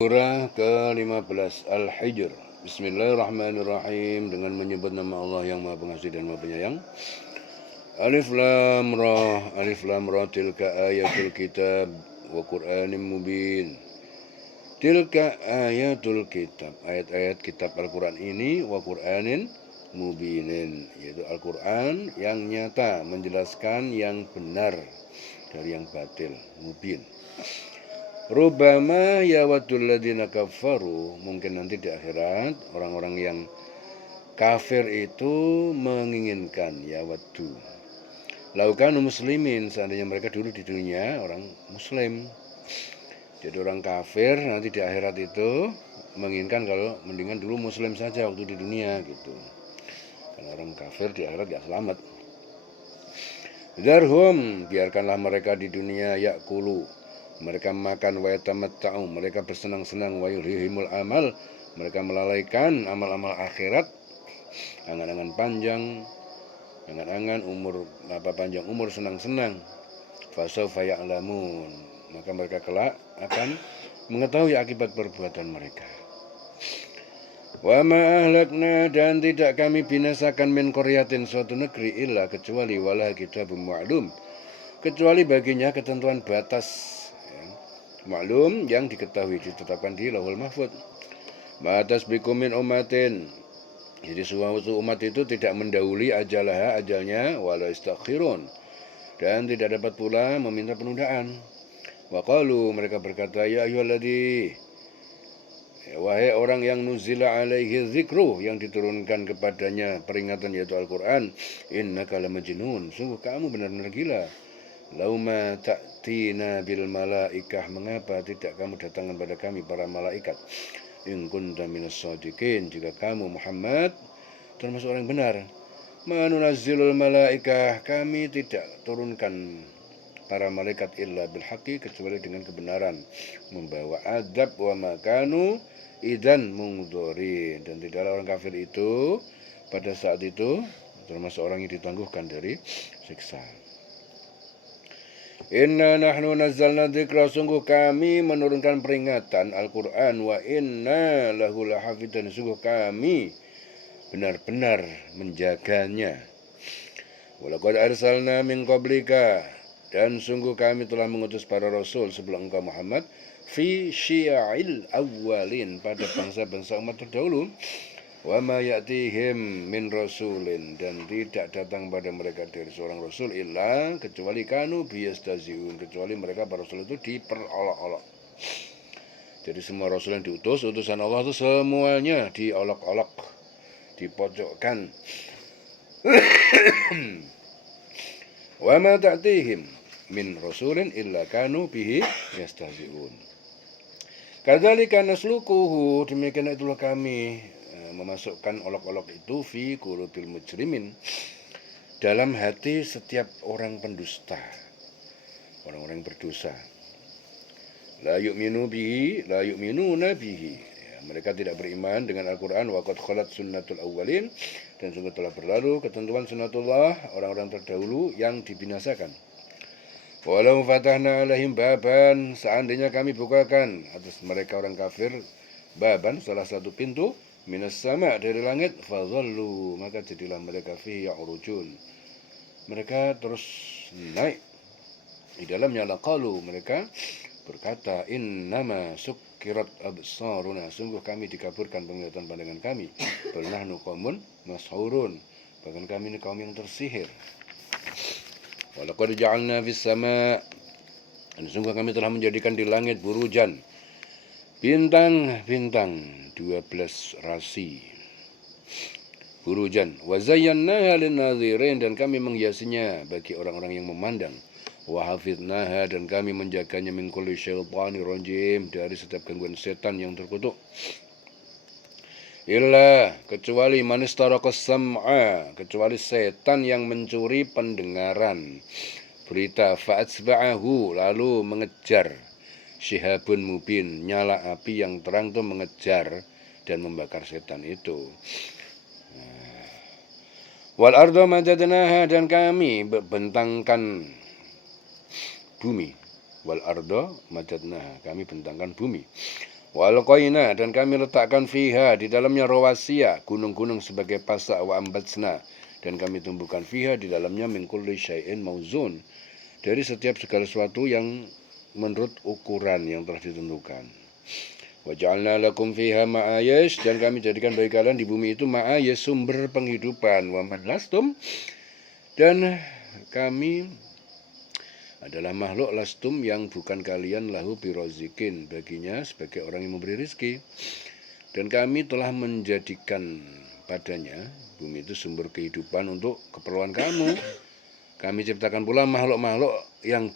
Surah ke-15 Al-Hijr. Bismillahirrahmanirrahim. Dengan menyebut nama Allah yang Maha Pengasih dan Maha Penyayang. Alif Lam Ra. Alif Lam Ra. Tilka ayatul kitab wa Qur'anim mubin. Tilka ayatul kitab. Ayat-ayat kitab Al-Quran ini wa Qur'anin mubinin, yaitu Al-Quran yang nyata menjelaskan yang benar dari yang batil. Mubin. Rubama yawadul ladina kafaru, mungkin nanti di akhirat orang-orang yang kafir itu menginginkan yawaddu. Laukan muslimin, seandainya mereka dulu di dunia orang muslim. Jadi orang kafir nanti di akhirat itu menginginkan kalau mendingan dulu muslim saja waktu di dunia gitu. Karena orang kafir di akhirat gak selamat. Darhum, biarkanlah mereka di dunia yakulu, mereka makan wa yatamatta'u, mereka bersenang-senang, wa yulhihimul amal, mereka melalaikan amal-amal akhirat, angan-angan panjang, angan-angan umur panjang umur, senang-senang. Fasawfa ya'lamun, maka mereka kelak akan mengetahui akibat perbuatan mereka. Wa ma ahlakna, dan tidak kami binasakan min qaryatin, suatu negeri, illa kecuali wala kitabun ma'lum, kecuali baginya ketentuan batas maklum yang diketahui, ditetapkan di Lauhul Mahfuz. Ma'atas bikumin umatin, jadi suatu umat itu tidak mendahului ajalah ajalnya, wala istakhirun, dan tidak dapat pula meminta penundaan. Wa qalu, mereka berkata, ya ayyuhalladzi, wahai orang yang nuzila alaihi dzikru, yang diturunkan kepadanya peringatan yaitu Al-Quran, innaka lamajnun, sungguh kamu benar-benar gila. Lauma ta'tina bil malaikah, mengapa tidak kamu datangkan pada kami para malaikat? In kunta minas shadiqin, jika kamu Muhammad termasuk orang benar. Ma nunazzilul malaikah, kami tidak turunkan para malaikat illa bil haqqi, kecuali dengan kebenaran, membawa adab, wa makanu idan mungdhorin, dan tidaklah orang kafir itu pada saat itu termasuk orang yang ditangguhkan dari siksa. Inna nahnu nazzalna dzikra, sungguh kami menurunkan peringatan Al-Quran, wa inna lahu lahafidhan, sungguh kami benar-benar menjaganya. Walaqad arsalna min qablika, dan sungguh kami telah mengutus para rasul sebelum engkau Muhammad, fi syia'il awwalin, pada bangsa-bangsa umat terdahulu. Wa ma ya'tihim min rasulin, dan tidak datang pada mereka dari seorang rasul illa kecuali kanu biyastaziun, kecuali mereka para rasul itu diperolok-olok. Jadi semua rasul yang diutus, utusan Allah itu semuanya diolok-olok, dipojokkan. Wa ma ta'tihim min rasulin illa kanu bihi yastaziun. Kadzalika nasluquhu, demikian itulah kami memasukkan olok-olok itu fi qulubil mujrimin, dalam hati setiap orang pendusta, orang-orang yang berdosa. La yu'minu bihi, la yu'minuna bihi, mereka tidak beriman dengan Al-Quran. Wa qad khalat sunnatul awwalin, dan sungguh telah berlalu ketentuan sunnatullah orang-orang terdahulu yang dibinasakan. Walau fatahna alaihim baban, seandainya kami bukakan atas mereka orang kafir baban, salah satu pintu, minas sama, dari langit, fadhallu, maka jadilah mereka fihi ya'rujun, mereka terus naik di dalamnya. Laqalu, mereka berkata, innama sukkirat absaruna, sungguh kami dikaburkan penglihatan pandangan kami, bal nahnu qaumun mashurun, bahkan kami ini kaum yang tersihir. Walaqad ja'alna fis sama, dan sungguh kami telah menjadikan di langit burujan, bintang-bintang, 12 rasi burujan. Wa zayyanaha lin-nazirin, dan kami menghiasinya bagi orang-orang yang memandang. Wa hafidnaha, dan kami menjaganya min kulli syaithanir rajim, dari setiap gangguan setan yang terkutuk. Illa, kecuali manistarakas sam'a, kecuali setan yang mencuri pendengaran berita, fa'atsba'ahu, lalu mengejar, syihabun mubin, nyala api yang terang itu mengejar dan membakar setan itu. Wal arda madadnaha, dan kami bentangkan bumi. Wal arda madadnaha, kami bentangkan bumi. Wa alqaina, dan kami letakkan fiha di dalamnya rawasiya, gunung-gunung sebagai pasak, wa ambatsna, dan kami tumbuhkan fiha di dalamnya min kulli syai'in mauzun, dari setiap segala sesuatu yang menurut ukuran yang telah ditentukan. Wa ja'alna lakum fiha ma'ayish, dan kami jadikan bagi kalian di bumi itu ma'ayish, sumber penghidupan. Wa man lastum, dan kami adalah makhluk lastum yang bukan kalian lahu birozikin, baginya sebagai orang yang memberi rizki. Dan kami telah menjadikan padanya, bumi itu sumber kehidupan untuk keperluan kamu. Kami ciptakan pula makhluk-makhluk yang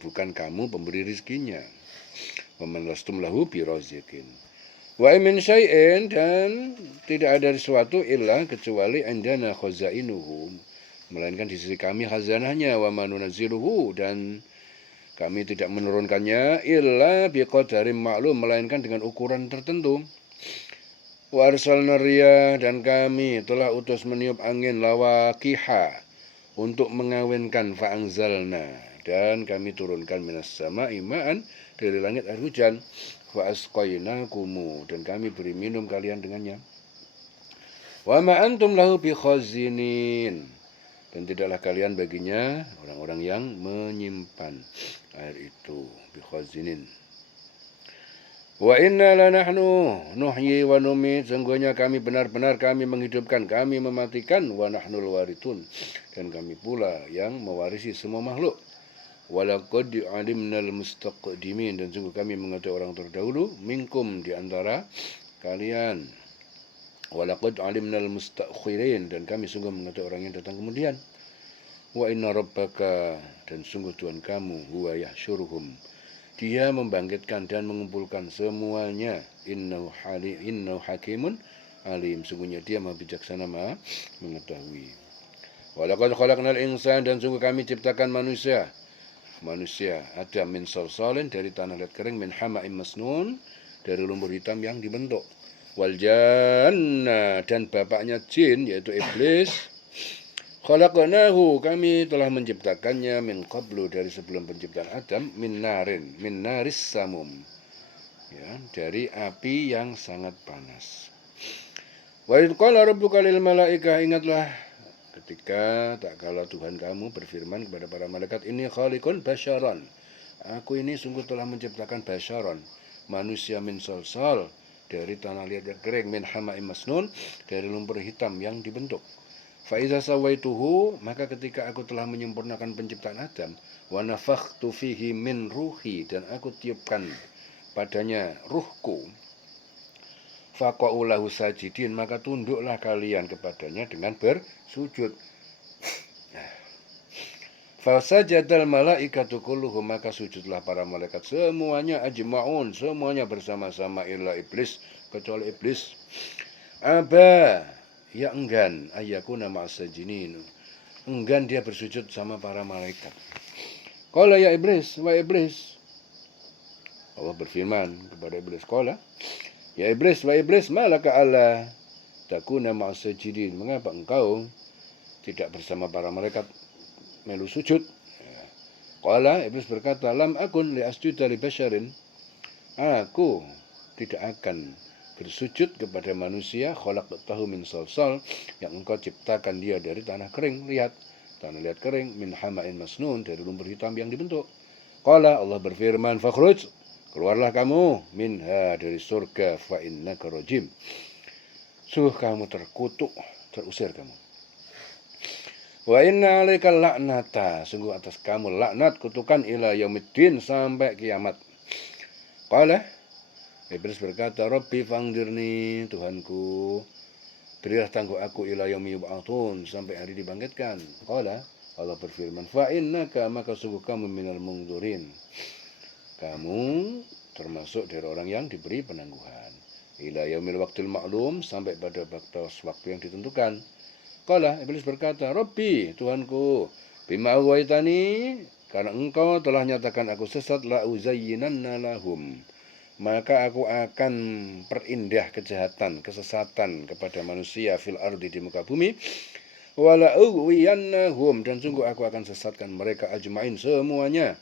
bukan kamu pemberi rizkinya. Waman lastum lahu birozikin. Wa min syai'in, dan tidak ada sesuatu illa kecuali indana khazainuhu, melainkan di sisi kami khazanahnya. Wa ma nunazziluhu, dan kami tidak menurunkannya illa biqadarin maklum, melainkan dengan ukuran tertentu. Wa arsalna riyah, dan kami telah utus meniup angin lawaqiha untuk mengawinkan, fa'anzalna, dan kami turunkan minas sama'i ma'an, dari langit air hujan, fa'asqainakumu, dan kami beri minum kalian dengannya. Wa ma antum lahu bikhazinin, dan tidaklah kalian baginya orang-orang yang menyimpan air itu, bikhazinin. Wa inna lanahnu nuhyi wa numit, sungguhnya kami benar-benar kami menghidupkan, kami mematikan, wa nahnul warithun, dan kami pula yang mewarisi semua makhluk. Walaqad alimnal mustaqdimin, dan sungguh kami mengetahui orang terdahulu, minkum, di antara kalian. Walaqad alimnal mustakhirin, dan kami sungguh mengetahui orang yang datang kemudian. Wa inna rabbaka, dan sungguh Tuhan kamu, huwa yahsyuruhum, dia membangkitkan dan mengumpulkan semuanya. Innahu hakimun alim, sungguhnya dia maha bijaksana, maha mengetahui. Walaqad khalaqnal insan, dan sungguh kami ciptakan manusia Adam min salsalin, dari tanah liat kering, min hama'im masnun, dari lumpur hitam yang dibentuk. Wal janna, dan bapaknya jin yaitu iblis, khalaqnahu, kami telah menciptakannya, min qablu, dari sebelum penciptaan Adam, min naris samum, ya, dari api yang sangat panas. Wa idh qala rabbuka lil malaikah, ingatlah ketika tak kala Tuhan kamu berfirman kepada para malaikat, ini khaliqun basyaran, aku ini sungguh telah menciptakan basyaran, manusia, min salsal, dari tanah liat yang kering, min hama'im masnun, dari lumpur hitam yang dibentuk. Fa idza sawaituhu, maka ketika aku telah menyempurnakan penciptaan Adam, wa nafakhtu fihi min ruhi, dan aku tiupkan padanya ruhku, faqa'u lahu sajidin, maka tunduklah kalian kepadanya dengan bersujud. Fasajadal malaikatu kulluhum, maka sujudlah para malaikat semuanya, ajma'un, semuanya bersama-sama, illa iblis, kecuali iblis. Aba, ya enggan, ayyakuna ma'asajinin, enggan dia bersujud sama para malaikat. Qala ya iblis, wa iblis, Allah berfirman kepada iblis, qala ya iblis, wa iblis, malaka alla takuna ma'asajidin, mengapa engkau tidak bersama para malaikat melu sujud? Qala, iblis berkata, lam akun li asjuda li basyarin, aku tidak akan bersujud kepada manusia, khalaqtahu min salsal, yang engkau ciptakan dia dari tanah kering, lihat, tanah liat kering, min hama'in masnun, dari lumpur hitam yang dibentuk. Qala, Allah berfirman, fakhruj, keluarlah kamu, minha, dari surga, fa innaka rajim, sungguh kamu terkutuk, terusir kamu. Wa inna alaikal laknata, sungguh atas kamu laknat, kutukan, ila yaumiddin, sampai kiamat. Qala, iblis berkata, Rabbi fangdirni, Tuhanku, berilah tangguh aku, ila yaumi yub'atsun, sampai hari dibangkitkan. Qala, Allah berfirman, fa innaka, maka sungguh kamu minal mungdurin, kamu termasuk dari orang yang diberi penangguhan. Ila yaumil waqtil ma'lum, sampai pada waktu yang ditentukan. Qala, iblis berkata, Rabbi, Tuhanku, bima aghwaytani, karena engkau telah nyatakan aku sesat, la uzayyinanna lahum, maka aku akan perindah kejahatan, kesesatan kepada manusia, fil ardi, di muka bumi, wala ughwiyannahum, dan sungguh aku akan sesatkan mereka, ajmain, semuanya,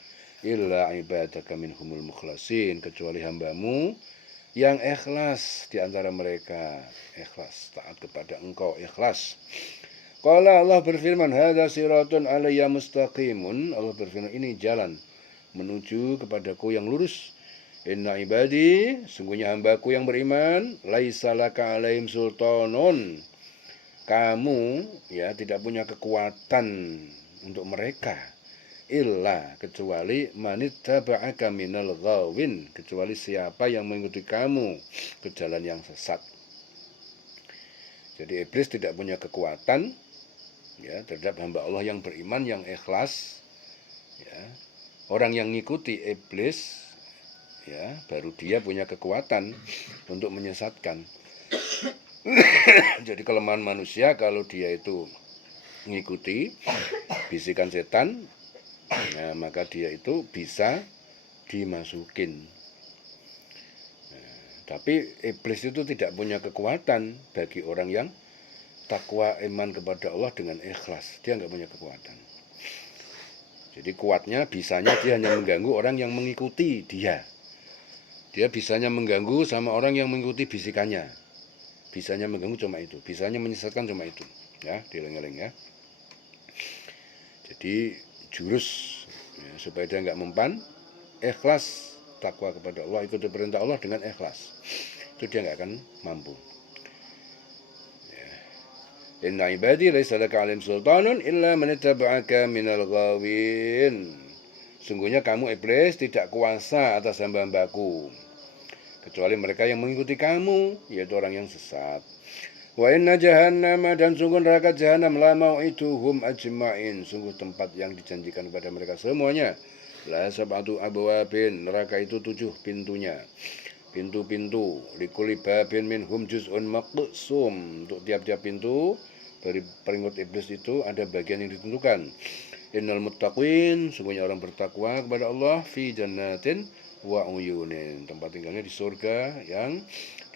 illa ibadaka minhumul mukhlasin, kecuali hambamu yang ikhlas di antara mereka, ikhlas taat kepada engkau, ikhlas. Qala Allah berfirman, hadza siratun alayya mustaqimun. Allah berfirman, ini jalan menuju kepadaku yang lurus. Inna ibadi, sungguhnya hambaku yang beriman, laisa laka alaihim sultanun. Kamu ya tidak punya kekuatan untuk mereka. Illa, kecuali manittaba'aka minal ghawin, kecuali siapa yang mengikuti kamu ke jalan yang sesat. Jadi iblis tidak punya kekuatan ya terhadap hamba Allah yang beriman, yang ikhlas. Ya. Orang yang ngikuti iblis ya baru dia punya kekuatan untuk menyesatkan. Jadi kelemahan manusia kalau dia itu mengikuti bisikan setan, nah, maka dia itu bisa dimasukin. Nah, tapi iblis itu tidak punya kekuatan bagi orang yang takwa iman kepada Allah dengan ikhlas. Dia nggak punya kekuatan. Jadi kuatnya, bisanya dia hanya mengganggu orang yang mengikuti dia. Dia bisanya mengganggu sama orang yang mengikuti bisikannya. Bisanya mengganggu cuma itu. Bisanya menyesatkan cuma itu. Ya, dieling-eling ya. Jadi jurus ya, supaya dia nggak mempan, ikhlas takwa kepada Allah, ikuti perintah Allah dengan ikhlas. Itu dia nggak akan mampu. Ya. Inna ibadi laisa laka alim sultanun illa man ittaba'aka minal ghawin. Sungguhnya kamu iblis tidak kuasa atas hamba-hambaku, kecuali mereka yang mengikuti kamu, yaitu orang yang sesat. Wa inna jahannama, dan sungguh neraka jahanam la mau'iduhum ajma'in, sungguh tempat yang dijanjikan kepada mereka semuanya. La sab'atu abwabin, neraka itu 7 pintunya. Pintu-pintu, likulli babin minhum juz'un maqsum, untuk tiap-tiap pintu dari peringut iblis itu ada bagian yang ditentukan. Innal muttaqin, sungguhnya orang bertakwa kepada Allah, fi jannatin wa uyunin, tempat tinggalnya di surga yang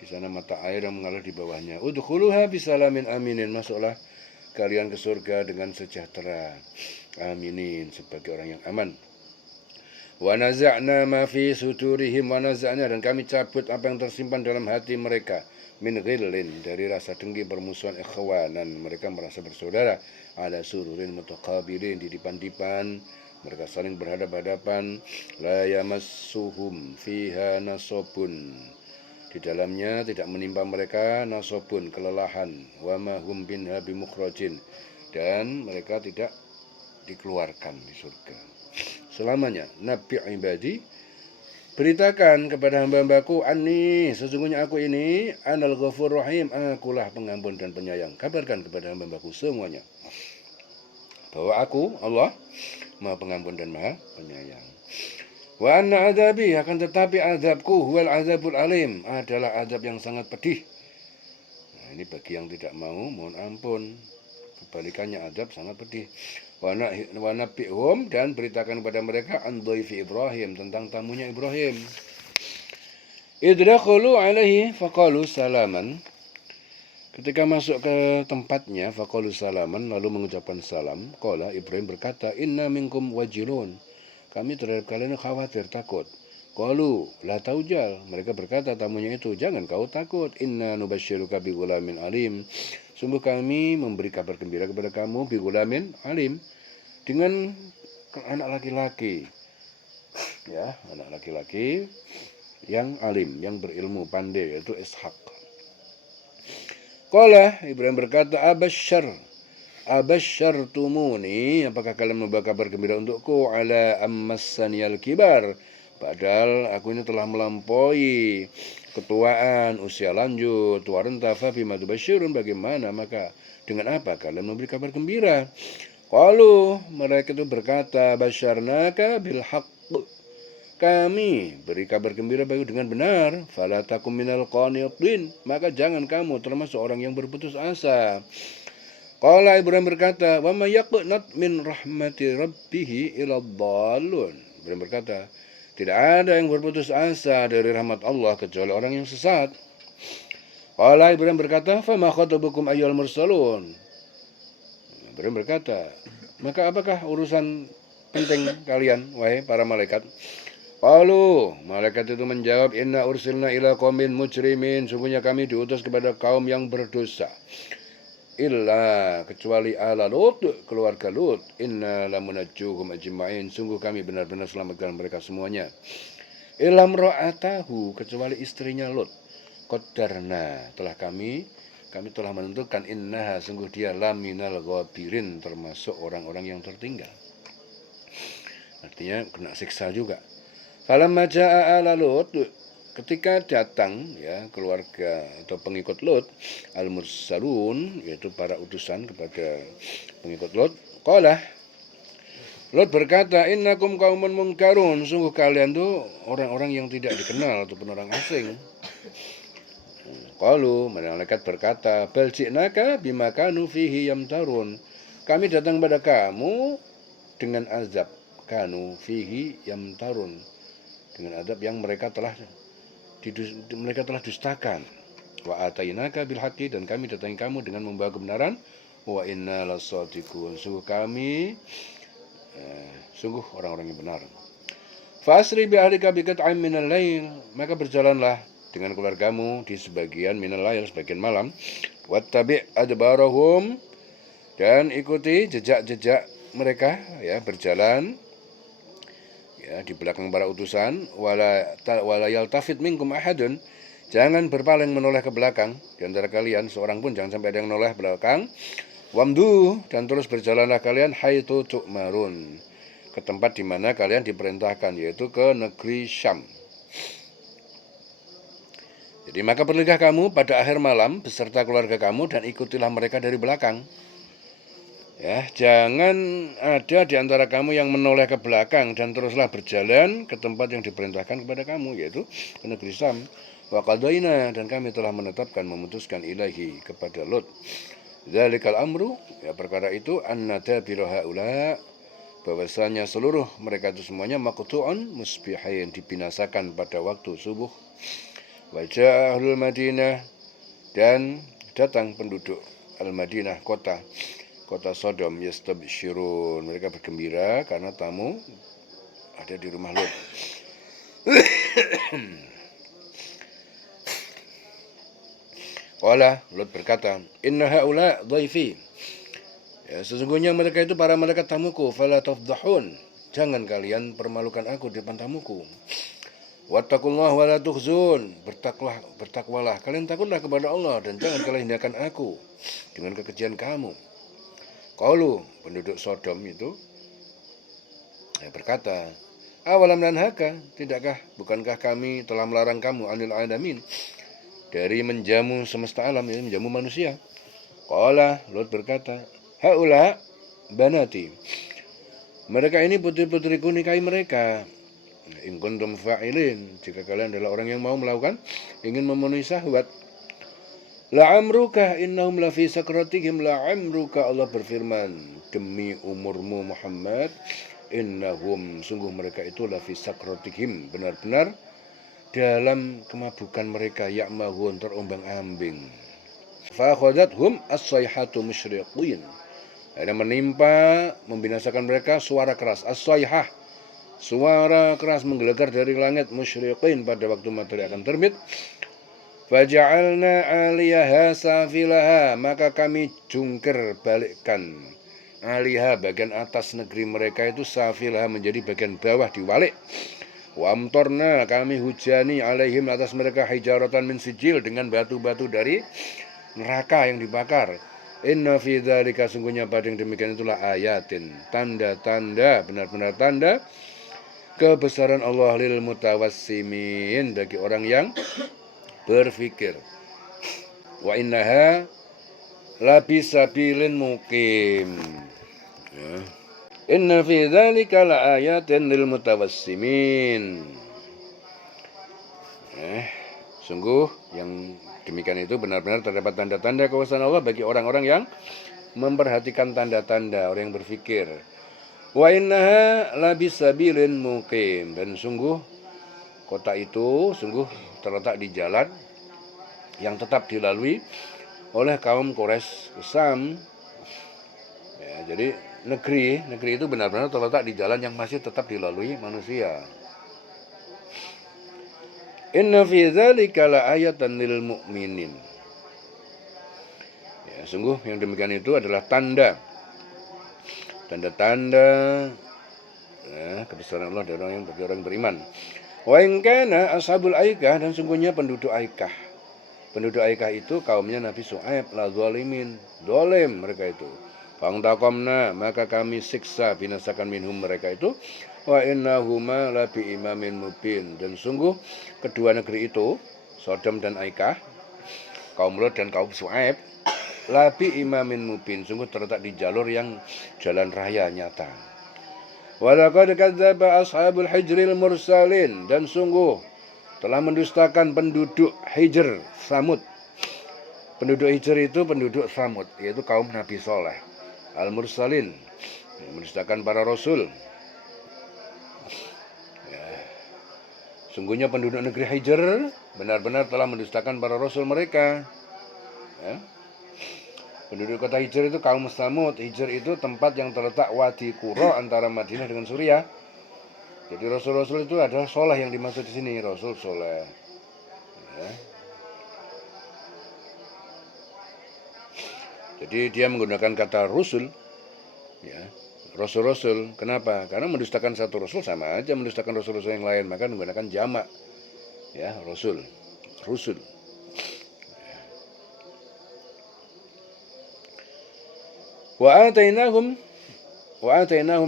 di sana mata air yang mengalir di bawahnya. Udkhuluha bisalamin aminin, masuklah kalian ke surga dengan sejahtera. Aminin, sebagai orang yang aman. Wa naza'na ma fi sudurihim, wa naza'na, dan kami cabut apa yang tersimpan dalam hati mereka, min ghillin, dari rasa dengki, permusuhan, ikhwanan, mereka merasa bersaudara, ala sururin mutaqabilin, di dipan-dipan, mereka saling berhadap-hadapan, la yamassuhum fiha nasobun, di dalamnya tidak menimpa mereka nasobun, kelelahan, wa ma hum binha bimukhrajin, dan mereka tidak dikeluarkan di surga selamanya. Nabi ibadi, beritakan kepada hamba-hambaku, anni, sesungguhnya aku ini, anal ghafur rahim, akulah pengampun dan penyayang. Kabarkan kepada hamba-hambaku semuanya bahwa aku, Allah, Maha Pengampun dan Maha Penyayang. Wa anna adabi, akan tetapi azabku, huwal azabul alim, adalah azab yang sangat pedih. Nah, ini bagi yang tidak mau, mohon ampun. Kebalikannya, azab sangat pedih. Wa nabi'hum, dan beritakan kepada mereka an dhaifi Ibrahim, tentang tamunya Ibrahim. Iddakhulu alaihi faqalu salaman, ketika masuk ke tempatnya, faqalu salaman, lalu mengucapkan salam. Qala, Ibrahim berkata, inna minkum wajilun, kami terhadap kalian khawatir, takut. Qalu la taujal, mereka berkata tamunya itu, jangan kau takut. Inna nubasyiruka bi ghulamin alim, sungguh kami memberi kabar gembira kepada kamu, bi ghulamin alim, dengan anak laki-laki. Ya, anak laki-laki yang alim, yang berilmu, pandai, yaitu Ishak. Qala, Ibrahim berkata, abasyartumuni, apakah kalian membawa kabar gembira untukku, ala ammassaniyal kibar, padahal aku ini telah melampaui ketuaan, usia lanjut, tua renta, fa bima tubasyirun, bagaimana, maka dengan apa kalian memberi kabar gembira? Qalu, mereka itu berkata, basyarnaka bil haqq, kami beri kabar gembira bagi dengan benar, fala takum minal qanitin, maka jangan kamu termasuk orang yang berputus asa. Qala, Ibrahim berkata, wa may yaqnat min rahmati rabbih ila dhallun, Ibrahim berkata, tidak ada yang berputus asa dari rahmat Allah kecuali orang yang sesat. Qala, Ibrahim berkata, fama khatabukum ayyuhal mursalun, Ibrahim berkata, maka apakah urusan penting kalian, wahai para malaikat? Qalu, malaikat itu menjawab, inna ursilna ila qaumin mujrimin, sungguhnya kami diutus kepada kaum yang berdosa. Illa, kecuali ala Lut, keluarga Lut, inna lamunajjuhum ajma'in, sungguh kami benar-benar selamatkan mereka semuanya. Ilam ra'atahu, kecuali istrinya Lut. Qaddarna, kami telah menentukan innaha, sungguh dia laminal ghabirin, termasuk orang-orang yang tertinggal. Artinya kena siksa juga. Falamma jaa ala Lut, ketika datang ya keluarga atau pengikut Lut, al-mursalun, yaitu para utusan kepada pengikut Lut, qala, Lut berkata, innakum qaumun munkarun, sungguh kalian tuh orang-orang yang tidak dikenal ataupun orang asing. Qalu, malaikat berkata, bal ji'naka bima kanu fihi yamtarun, kami datang pada kamu dengan azab, kanu fihi yamtarun, dengan azab yang mereka telah dustakan. Wa atainaka bil haqqi, dan kami datangi kamu dengan membawa kebenaran. Wa inna lasadiqun, sungguh kami sungguh orang-orang yang benar. Fasri bi ahlika bi qat'in minal lail, maka berjalanlah dengan keluargamu di sebagian minal lail, sebagian malam. Wattabi' adbarahum, dan ikuti jejak-jejak mereka ya, berjalan ya di belakang para utusan. Wala yaltafit minkum ahadun, jangan berpaling menoleh ke belakang di antara kalian seorang pun, jangan sampai ada yang menoleh belakang. Wamdu, dan terus berjalanlah kalian haitsu tu'marun, ke tempat di mana kalian diperintahkan, yaitu ke negeri Syam. Jadi maka pergilah kamu pada akhir malam beserta keluarga kamu dan ikutilah mereka dari belakang. Ya, jangan ada di antara kamu yang menoleh ke belakang, dan teruslah berjalan ke tempat yang diperintahkan kepada kamu, yaitu ke negeri Syam. Wa qadaina, dan kami telah menetapkan, memutuskan ilahi kepada Lut. Dzalikal amru, ya perkara itu, anna dabira haula, bahwasanya seluruh mereka itu semuanya maqtu'un musbihain, dibinasakan pada waktu subuh. Wa ja'a ahlul Madinah, dan datang penduduk Al-Madinah, kota Sodom, yastabshirun, mereka bergembira karena tamu ada di rumah Lut. Qala, Lut berkata, inna haula dhaifi, ya, sesungguhnya mereka itu para malaikat tamuku, fala tafdhahun, jangan kalian permalukan aku di depan tamuku. Wattaqullaha wala tukhzun, bertakwalah, kalian takutlah kepada Allah, dan jangan kalian hinakan aku dengan kekejian kamu. Qalu, penduduk Sodom itu berkata, awalam nanhaka, bukankah kami telah melarang kamu anil alamin, dari menjamu semesta alam, ya, menjamu manusia. Qala, Lut berkata, haula banati, mereka ini putri-putriku, nikahi mereka. In kuntum fa'ilin, jika kalian adalah orang yang mau melakukan, ingin memenuhi syahwat. La'amruka innahum lafi sakratihim, la'amruka, Allah berfirman, demi umurmu Muhammad, innahum, sungguh mereka itu lafi sakratihim, benar-benar dalam kemabukan mereka, ya'mahun, terombang-ambing. Fa'akhazathum as-sayhatu musyriqin, ada menimpa, membinasakan mereka suara keras, as-sayhah, suara keras menggelegar dari langit, musyriqin, pada waktu matahari akan terbit. Faja'alna 'aliyaha safilaha, maka kami jungkir balikkan, 'aliha, bagian atas negeri mereka itu, safilaha, menjadi bagian bawah diwalik. Wa amtarna, kami hujani, 'alaihim, atas mereka, hijaratan min sijil, dengan batu-batu dari neraka yang dibakar. Inna fi dzalika, sungguhnya pada yang demikian itulah ayatin, tanda-tanda, benar-benar tanda kebesaran Allah, lil mutawassimin, bagi orang yang berfikir. Wa innaha labisabilin mukim, ya. Inna fi dzalika laayatin lil mutawassimin, sungguh yang demikian itu benar-benar terdapat tanda-tanda kekuasaan Allah bagi orang-orang yang memperhatikan tanda-tanda, orang yang berfikir. Wa innaha labisabilin mukim, dan sungguh kota itu sungguh terletak di jalan yang tetap dilalui oleh kaum Quraisy ke Syam. Ya, jadi negeri itu benar-benar terletak di jalan yang masih tetap dilalui manusia. Inna fi dzalika laayatan lil mu'minin. Ya, sungguh yang demikian itu adalah tanda-tanda ya, kebesaran Allah dari orang yang beriman. Wa in kana ashabul aikah, dan sungguhnya penduduk aikah. Penduduk aikah itu kaumnya Nabi Syuaib, la zalimin, dolim mereka itu. Fangtakomna, maka kami siksa binasakan minhum mereka itu. Wa innahuma la bi imamin mubin, dan sungguh kedua negeri itu, Sodom dan Aikah, kaum Lot dan kaum Syuaib, la bi imamin mubin, sungguh terletak di jalur yang jalan raya nyata. Walaqad kadzdzaba ashabul hijril mursalin, dan sungguh telah mendustakan penduduk Hijr, Samud. Penduduk Hijr itu penduduk Samud, yaitu kaum Nabi Soleh. Al-Mursalin, mendustakan para rasul. Ya. Sungguhnya penduduk negeri Hijr benar-benar telah mendustakan para rasul mereka. Ya. Penduduk kota Hijr itu kaum Samud. Hijr itu tempat yang terletak Wadi Qura antara Madinah dengan Suriah. Jadi rasul-rasul itu adalah soleh yang dimaksud di sini, rasul soleh. Ya. Jadi dia menggunakan kata rusul, ya, rasul-rasul. Kenapa? Karena mendustakan satu rasul sama aja mendustakan rasul-rasul yang lain, maka menggunakan jamak, ya, rasul, rusul. Wa atainahum,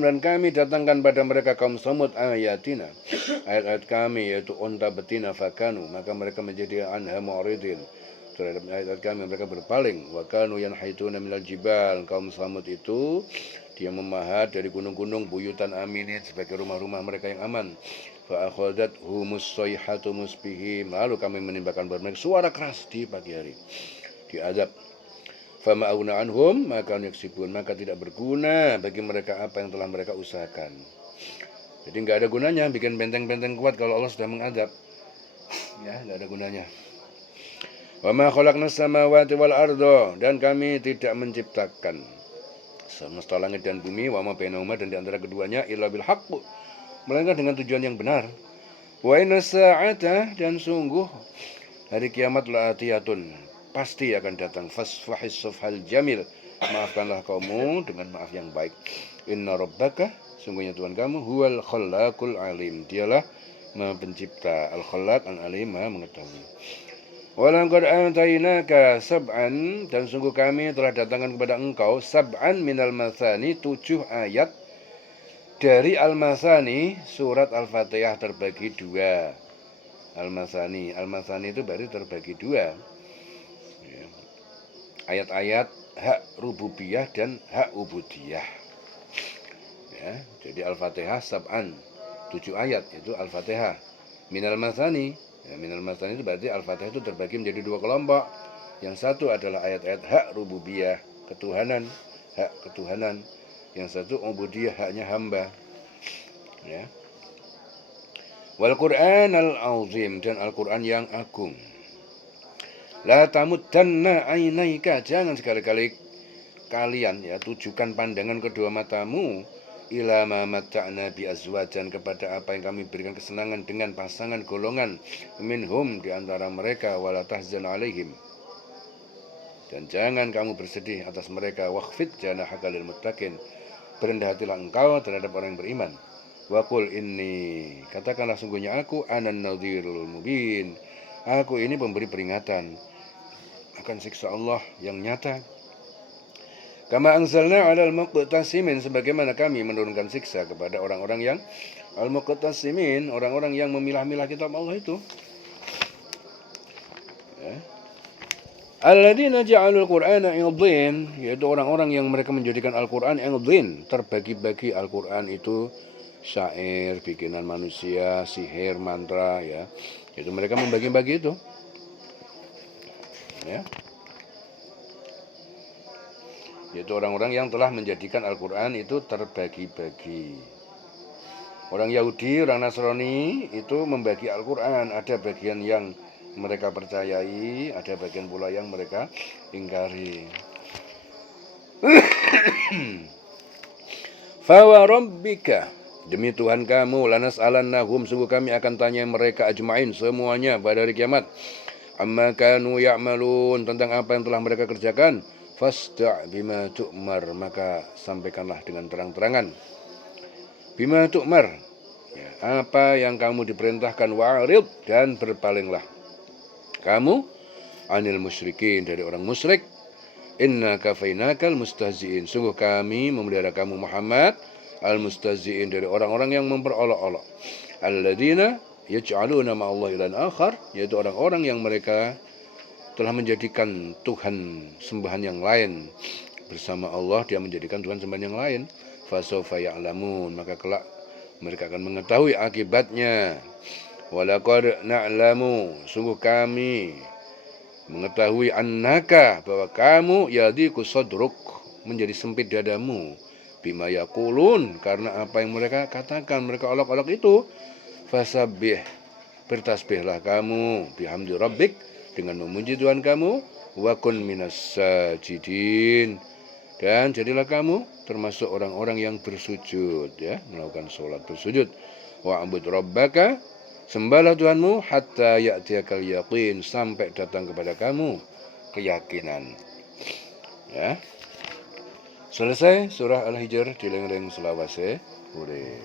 dan kami datangkan pada mereka kaum Samud ayatina, ayat-ayat kami, yaitu unta betina fakanu, maka mereka menjadi anha mu'ridin, terhadap ayat-ayat kami mereka berpaling. Wa kanu yanhituna minal jibal, kaum Samud itu dia memahat dari gunung-gunung buyutan aminin, sebagai rumah-rumah mereka yang aman. Fa akhadat humus sayhatu musbihim, lalu kami menimbakan mereka suara keras di pagi hari, diazab. Fama auna anhum, maka yaksibun, maka tidak berguna bagi mereka apa yang telah mereka usahakan. Jadi nggak ada gunanya bikin benteng-benteng kuat kalau Allah sudah mengadab. Ya, nggak ada gunanya. Wa ma khalaqnas samawati wal arda, dan kami tidak menciptakan semesta langit dan bumi, wa ma bainahuma, dan di antara keduanya, illa bil haqq, melainkan dengan tujuan yang benar. Wa inna sa'ata, dan sungguh hari kiamat la'atiyatun, pasti akan datang. Fasfahis sufhal jamil, maafkanlah kaummu dengan maaf yang baik. Inna rabbaka, sungguhnya Tuhan kamu, huwal khallaqul alim, dialah Maha Pencipta, al-khallaq, al-alim, Maha mengetahui. Walaqad atainaka sab'an, dan sungguh kami telah datangkan kepada engkau sab'an minal masani, 7 ayat dari al-masani, surat al-Fatihah terbagi 2. Al-masani itu baru terbagi 2. Ayat-ayat hak rububiyah dan hak ubudiyah. Ya, jadi Al-Fatihah sab'an, 7 ayat itu Al-Fatihah. Minal masani, ya, minal masani itu berarti Al-Fatihah itu terbagi menjadi 2 kelompok. Yang satu adalah ayat-ayat hak rububiyah, ketuhanan, hak ketuhanan. Yang satu ubudiyah, haknya hamba. Ya. Wal Qur'an al-azim, dan Al-Qur'an yang agung. La tamuddanna ainaika, jangan sekali-kali kalian, ya, tujukan pandangan kedua matamu ila ma mata'na bi azwajan, kepada apa yang kami berikan kesenangan dengan pasangan golongan, minhum, di antara mereka, wala tahzan alaihim, dan jangan kamu bersedih atas mereka. Wakhfid janahaka lil muttaqin, berendah hatilah engkau terhadap orang yang beriman. Wa qul inni, katakanlah sungguhnya aku anan nadhirul mubin, aku ini pemberi peringatan akan siksa Allah yang nyata. Kama anzalna 'alal muqtasimin, sebagaimana kami menurunkan siksa kepada orang-orang yang al-muqtasimin, orang-orang yang memilah-milah kitab Allah itu. Ya. Alladzina ja'alul Qur'ana 'idhin, yaitu orang-orang yang mereka menjadikan Al-Qur'an 'idhin, terbagi-bagi. Al-Qur'an itu syair bikinan manusia, sihir, mantra, ya. Itu mereka membagi-bagi itu. Ya. Yaitu orang-orang yang telah menjadikan Al-Quran itu terbagi-bagi. Orang Yahudi, orang Nasrani itu membagi Al-Quran. Ada bagian yang mereka percayai, ada bagian pula yang mereka ingkari. Fa wa rabbika, demi Tuhan kamu, lanas'alannahum, sungguh kami akan tanya mereka ajma'in, semuanya pada hari kiamat, amma kanu ya'malun, tentang apa yang telah mereka kerjakan. Fasta' bima tu'mar, maka sampaikanlah dengan terang-terangan. Bima tu'mar, ya, apa yang kamu diperintahkan, wa'rid, dan berpalinglah kamu anil musyrikin, dari orang musyrik. Inna kafainakal mustahzi'in, sungguh kami memelihara kamu Muhammad al-mustahzi'in, dari orang-orang yang memperolok-olok. Alladzina yaj'aluna ma'allahi ilahan akhar, yaitu orang-orang yang mereka telah menjadikan Tuhan sembahan yang lain bersama Allah, dia menjadikan Tuhan sembahan yang lain. Fasawfa ya'lamun, maka kelak mereka akan mengetahui akibatnya. Walaqad na'lamu, sungguh kami mengetahui, annaka, bahwa kamu, yadiku sadruk, menjadi sempit dadamu, bima yaqulun, karena apa yang mereka katakan, mereka olok-olok itu. Fasabbih, bertasbihlah kamu, bihamdi rabbik, dengan memuji Tuhan kamu, wa kun minas sajidin, dan jadilah kamu termasuk orang-orang yang bersujud, ya, melakukan sholat bersujud. Wa'bud rabbaka, sembahlah Tuhanmu, hatta ya'tiyakal yaqin, sampai datang kepada kamu keyakinan. Ya. Selesai surah Al-Hijr, dileng-leng selawase. Ure.